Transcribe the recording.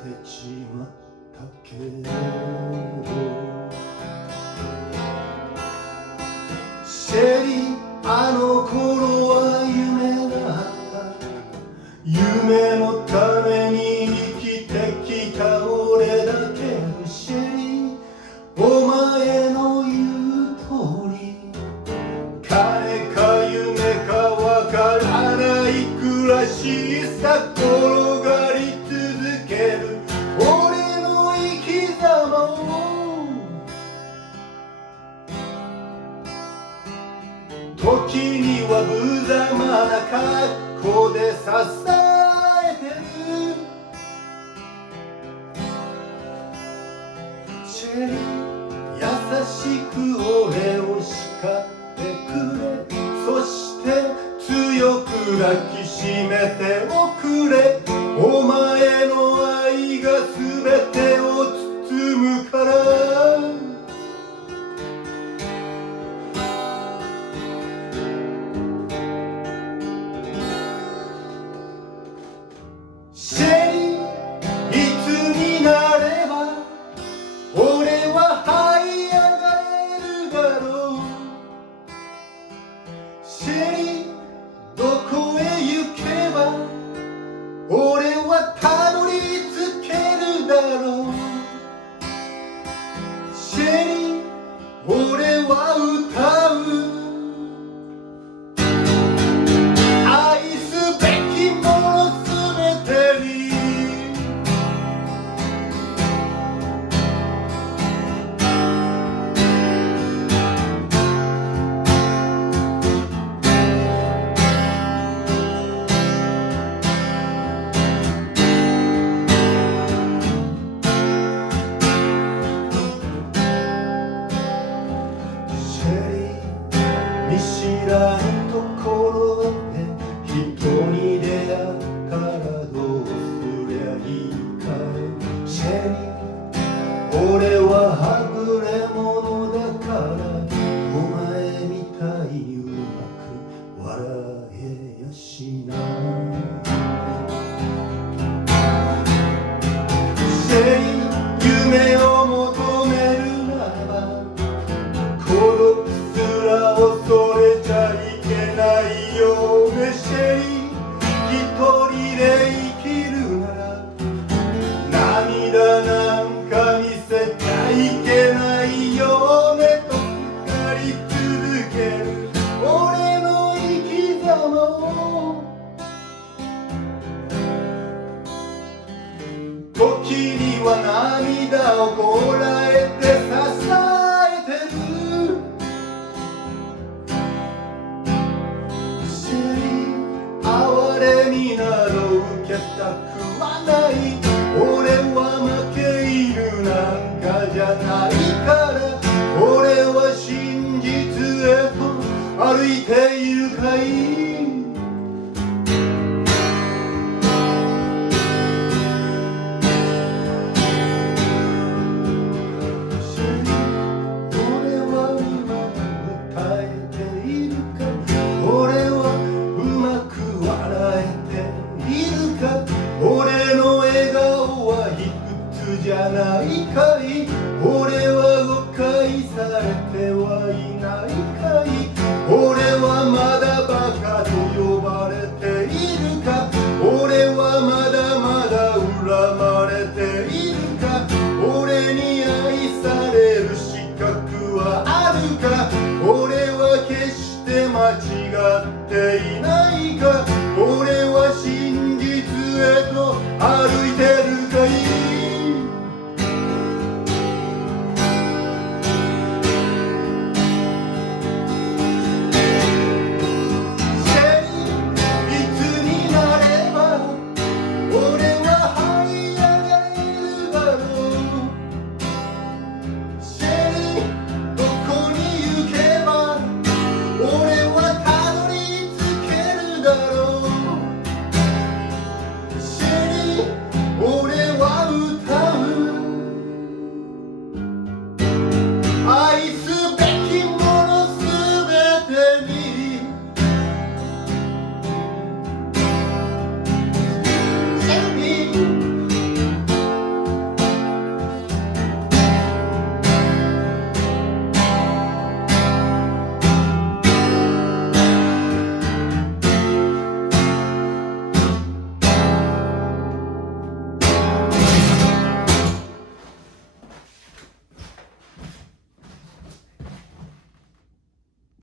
てしまったけど、シェリー、あの頃は夢だった。夢のために生きてきた俺だけど、シェリー、お前の言う通り、金か夢かわからない暮らしさ、転がり続ける俺の生き様を、時には無様な格好で支えてる。シェリー、優しく俺を叱ってくれ、そして強く抱きしめておくれ。お前の愛が全てを包むから。シェリー、いつになれば俺は這い上がれるだろう。シェリー、どこへ行けば俺はたどり着けるだろう。シェリー、俺は歌う。愛すべきものすべてに見知らぬところで人に出会ったらどうすりゃいいかい。シェリー、俺ははぐれ者だから、お前みたいにうまく笑えやしない。シェリー、夢を求めるならば孤独すら恐れちゃいけないよね。シェリー、一人で生きるなら涙なんか見せちゃいけないよね。と語り続ける俺の生き様を、時には涙をこらえて支えてる。シェリー、哀れみなど受けたくはない。俺は負け犬なんかじゃないから。俺は真実へと歩いているかい。俺の笑顔はいくつじゃないかい。俺は誤解されてはいないかい。俺はまだ